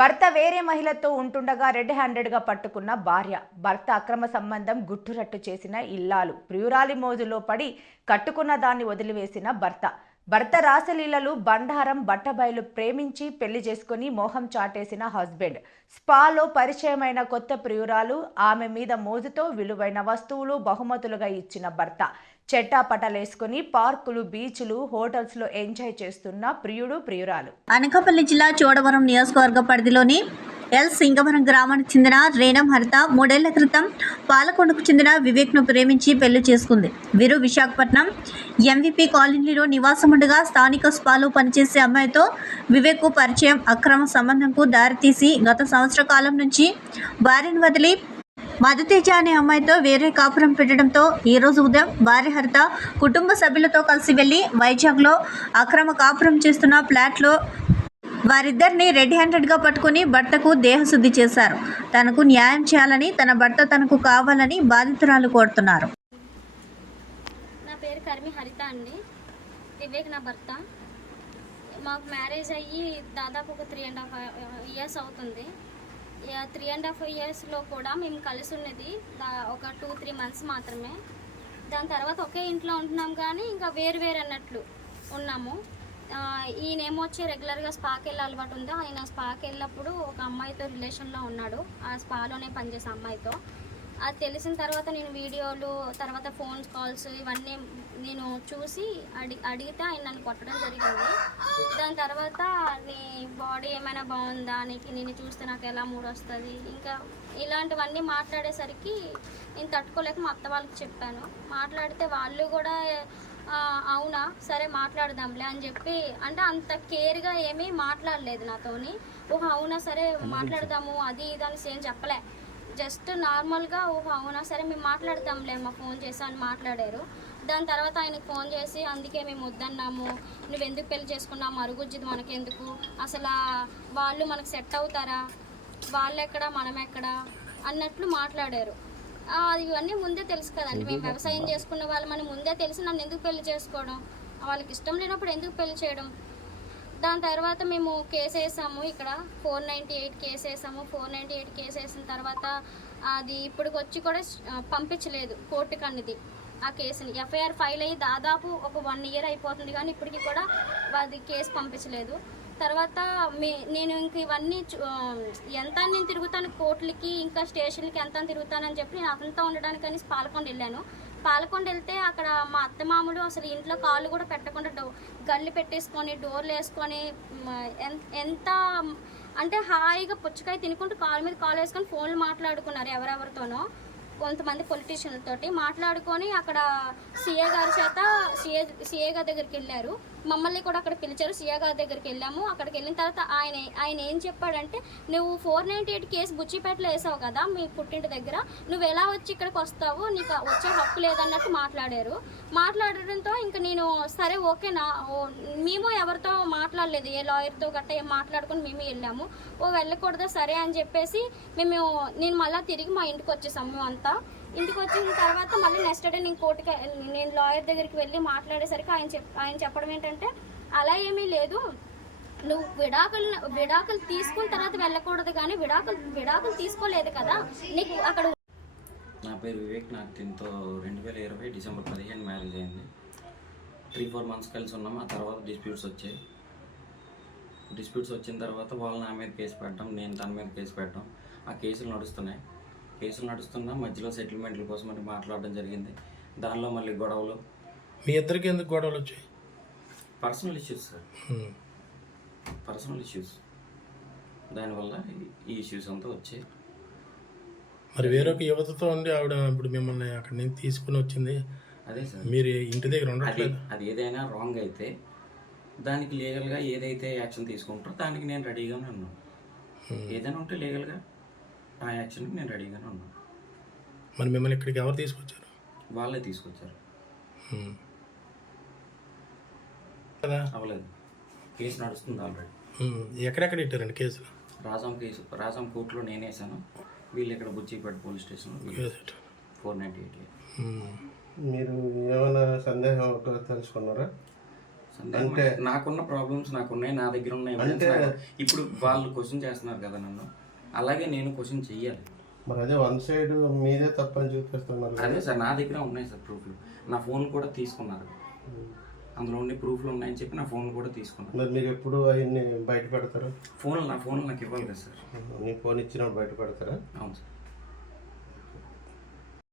భర్త వేరే మహిళతో ఉంటుండగా రెడ్ హ్యాండెడ్గా పట్టుకున్న భార్య. భర్త అక్రమ సంబంధం గుట్టురట్టు చేసిన ఇల్లాలు. ప్రియురాలి మోజులో పడి కట్టుకున్న దాన్ని వదిలివేసిన భర్త. భర్త రాసలీలలు బండారం బట్టబయలు ప్రేమించి పెళ్లి చేసుకుని మోహం చాటేసిన హస్బెండ్. స్పాలో పరిచయమైన కొత్త ప్రియురాలు. ఆమె మీద మోజుతో విలువైన వస్తువులు బహుమతులుగా ఇచ్చిన భర్త. చెట్టాపటలేసుకుని పార్కులు, బీచ్లు, హోటల్స్లో ఎంజాయ్ చేస్తున్న ప్రియుడు, ప్రియురాలు. అనకాపల్లి జిల్లా చోడవరం నియోజకవర్గ పరిధిలోని ఎల్ సింగవరం గ్రామానికి చెందిన రేణం హరిత 3 ఏళ్ల క్రితం పాలకొండకు చెందిన వివేక్ను ప్రేమించి పెళ్లి చేసుకుంది. వీరు విశాఖపట్నం ఎంవిపి కాలనీలో నివాసముండగా స్థానిక స్పాలో పనిచేసే అమ్మాయితో వివేక్కు పరిచయం అక్రమ సంబంధంకు దారితీసి గత సంవత్సర కాలం నుంచి భార్యను వదిలి మధుతేజ అనే అమ్మాయితో వేరే కాపురం పెట్టడంతో ఈరోజు ఉదయం భార్య హరిత కుటుంబ సభ్యులతో కలిసి వెళ్లి వైజాగ్లో అక్రమ కాపురం చేస్తున్న ఫ్లాట్లో వారిద్దరిని రెడ్ హ్యాండెడ్గా పట్టుకుని భర్తకు దేహశుద్ధి చేశారు. తనకు న్యాయం చేయాలని, తన భర్త తనకు కావాలని బాధితురాలు కోరుతున్నారు. నా పేరు కర్మి హరిత అండి. వివేక్ నా భర్త. మాకు మ్యారేజ్ అయ్యి దాదాపు ఒక 3.5 years అవుతుంది. 3.5 yearsలో కూడా మేము కలిసి ఉన్నది ఒక 2-3 months మాత్రమే. దాని తర్వాత ఒకే ఇంట్లో ఉంటున్నాం కానీ ఇంకా వేరు అన్నట్లు ఉన్నాము. ఈయనేమో వచ్చి రెగ్యులర్గా స్పాకి వెళ్ళే అలవాటు ఉందో, ఆయన స్పాకి వెళ్ళినప్పుడు ఒక అమ్మాయితో రిలేషన్లో ఉన్నాడు. ఆ స్పాలోనే పనిచేసే అమ్మాయితో. అది తెలిసిన తర్వాత నేను వీడియోలు, తర్వాత ఫోన్ కాల్స్ ఇవన్నీ నేను చూసి అడిగితే ఆయన నన్ను కొట్టడం జరిగింది. దాని తర్వాత నీ బాడీ ఏమైనా బాగుందా, నేను చూస్తే నాకు ఎలా మూడ్ వస్తుంది, ఇంకా ఇలాంటివన్నీ మాట్లాడేసరికి నేను తట్టుకోలేక మా అత్త వాళ్ళకి చెప్పాను. మాట్లాడితే వాళ్ళు కూడా అవునా సరే మాట్లాడదాంలే అని చెప్పి, అంటే అంత కేర్గా ఏమీ మాట్లాడలేదు నాతోని. ఓహో అవునా సరే మాట్లాడదాము అది ఇది అని ఏం చెప్పలే. జస్ట్ నార్మల్గా ఓహో అవునా సరే మేము మాట్లాడతాంలే మా ఫోన్ చేసి అని మాట్లాడారు. దాని తర్వాత ఆయనకు ఫోన్ చేసి అందుకే మేము వద్దన్నాము, నువ్వెందుకు పెళ్లి చేసుకున్నావు, మరుగుజ్జిది మనకెందుకు, అసలు వాళ్ళు మనకు సెట్ అవుతారా, వాళ్ళు ఎక్కడ మనం ఎక్కడ అన్నట్లు మాట్లాడారు. ఇవన్నీ ముందే తెలుసు కదండి, మేము వ్యవసాయం చేసుకున్న వాళ్ళు మనం ముందే తెలిసి నన్ను ఎందుకు పెళ్లి చేసుకోవడం, వాళ్ళకి ఇష్టం లేనప్పుడు ఎందుకు పెళ్లి చేయడం. దాని తర్వాత మేము కేసు వేసాము, ఇక్కడ 498 కేసు వేసాము. 498 కేసు వేసిన తర్వాత అది ఇప్పటికి వచ్చి కూడా పంపించలేదు కోర్టుకు అన్నది. ఆ కేసుని ఎఫ్ఐఆర్ ఫైల్ అయ్యి దాదాపు ఒక 1 year అయిపోతుంది కానీ ఇప్పటికీ కూడా అది కేసు పంపించలేదు. తర్వాత నేను ఇంక ఇవన్నీ ఎంత నేను తిరుగుతాను కోర్టులకి, ఇంకా స్టేషన్లకి ఎంత తిరుగుతానని చెప్పి నేను అదంతా ఉండడానికని పాలకొండ వెళ్ళాను. పాలకొండ వెళ్తే అక్కడ మా అత్తమామలు అసలు ఇంట్లో కాళ్ళు కూడా పెట్టకుండా గల్లి పెట్టేసుకొని డోర్లు వేసుకొని ఎంత అంటే హాయిగా పుచ్చకాయ తినుకుంటూ కాళ్ళ మీద కాలు వేసుకొని ఫోన్లు మాట్లాడుకున్నారు ఎవరెవరితోనో, కొంతమంది పొలిటీషియన్లతోటి మాట్లాడుకొని అక్కడ సీఏ గారి చేత సీఏ గారి దగ్గరికి వెళ్ళారు. మమ్మల్ని కూడా అక్కడ పిలిచారు. సీఏ గారి దగ్గరికి వెళ్ళాము. అక్కడికి వెళ్ళిన తర్వాత ఆయన ఏం చెప్పాడంటే, నువ్వు 498 కేసు బుచ్చిపేటలో వేసావు కదా మీ పుట్టింటి దగ్గర, నువ్వు ఎలా వచ్చి ఇక్కడికి వస్తావు, నీకు వచ్చే హక్కు లేదన్నట్టు మాట్లాడారు. మాట్లాడడంతో ఇంకా నేను సరే ఓకేనా, మేము ఎవరితో మాట్లాడలేదు, ఏ లాయర్తో గట్రా ఏం మాట్లాడుకొని మేము వెళ్ళాము. వెళ్ళకూడదా సరే అని చెప్పేసి నేను మళ్ళీ తిరిగి మా ఇంటికి వచ్చేసాము. మేము అంతా ఇంటికి వచ్చిన తర్వాత మళ్ళీ నెక్స్ట్ డే నేను లాయర్ దగ్గరికి వెళ్ళి మాట్లాడేసరికి ఆయన చెప్పడం ఏంటంటే, అలా ఏమీ లేదు, నువ్వు విడాకులు తీసుకున్న తర్వాత వెళ్ళకూడదు కానీ విడాకులు తీసుకోలేదు కదా నీకు అక్కడ. నా పేరు వివేక్. నాకు దీంతో 2020 December 15 మ్యారేజ్ అయింది. 3-4 months కలిసి ఉన్నాము. ఆ తర్వాత డిస్ప్యూట్స్ వచ్చాయి. డిస్ప్యూట్స్ వచ్చిన తర్వాత వాళ్ళు నా మీద కేసు పెట్టడం, నేను తన మీద కేసు పెట్టడం, ఆ కేసులు నడుస్తున్నాయి. కేసులు నడుస్తున్నా మధ్యలో సెటిల్మెంట్ల కోసం అని మాట్లాడడం జరిగింది. దానిలో మళ్ళీ గొడవలు. మీ ఇద్దరికి ఎందుకు గొడవలు వచ్చాయి? Personal issues sir, personal issues. దానివల్ల ఈ ఇష్యూస్ అంతా వచ్చాయి. మరి వేరొక యువతతో ఉండి ఆవిడ ఇప్పుడు మిమ్మల్ని అక్కడి నుంచి తీసుకుని వచ్చింది. అదే సార్, మీరు ఇంటి దగ్గర ఉండట్లేదు. అది ఏదైనా రాంగ్ అయితే దానికి లీగల్గా ఏదైతే యాక్షన్ తీసుకుంటారో దానికి నేను రెడీగానే ఉన్నాను. ఏదైనా ఉంటే లీగల్గా ఆ యాక్షన్కి నేను రెడీగానే ఉన్నాను. మరి మిమ్మల్ని ఇక్కడికి ఎవరు తీసుకొచ్చారు? వాళ్ళే తీసుకొచ్చారు. అవ్వలేదు, కేసు నడుస్తుంది ఆల్రెడీ. ఎక్కడెక్కడ ఇట్టారండి కేసులు? రాజాం కోర్టులో నేను వేసాను, వీళ్ళు ఇక్కడ బుచ్చిపేట పోలీస్ స్టేషన్ 498. మీరు ఏమైనా సందేహం తెలుసుకున్నారా? అంటే నాకున్న ప్రాబ్లమ్స్ నాకున్నాయి, నా దగ్గర ఉన్న evidence ఇప్పుడు వాళ్ళు క్వశ్చన్ చేస్తున్నారు కదా నన్ను, అలాగే నేను క్వశ్చన్ చెయ్యాలి. మరి అదే వన్ సైడ్ మీదే తప్పని చూపిస్తున్నారు. అదే సార్, నా దగ్గర ఉన్నాయి సార్ ప్రూఫ్లు. నా ఫోన్ కూడా తీసుకున్నారు, అందులో ఉండే ప్రూఫ్లు ఉన్నాయని చెప్పి నా ఫోన్ కూడా తీసుకున్నారు. మరి మీరు ఎప్పుడు అవన్నీ బయట పెడతారు? నా ఫోన్ నాకు ఇవ్వాలి కదా సార్. మీ ఫోన్ ఇచ్చినప్పుడు బయట పెడతారా? అవును సార్.